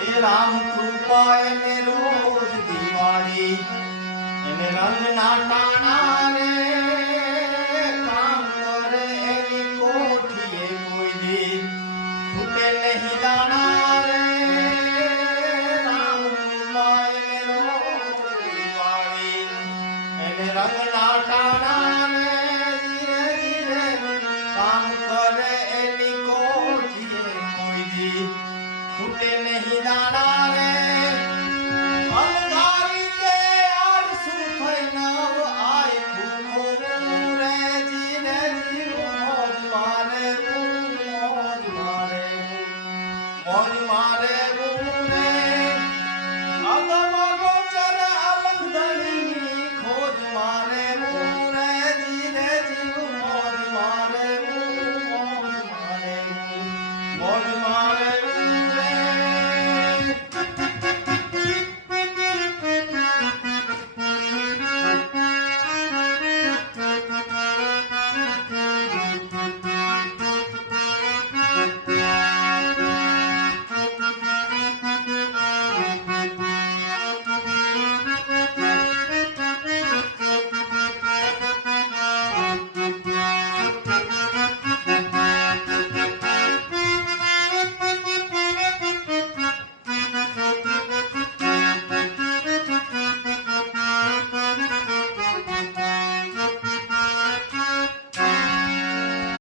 હે રામ કૃપા એને રોજ દિવાળી એને રંગ ના ટાણા રે કામ કરે એની કોઠીએ કોઈ દી ખૂટે નહીં દાણા રે રામ કૃપા એને રોજ દિવાળી એને રંગ ના ટાણા રે ધીરે ધીરે કામ કરે એની કોઠીએ કોઈ દી ખૂટે નહીં દાણા રે અંધારી તે આળસુ થઈ નવ આય ભૂખો રે જીરે જીવ મોજ મારે મોજ મારે મોજ મારે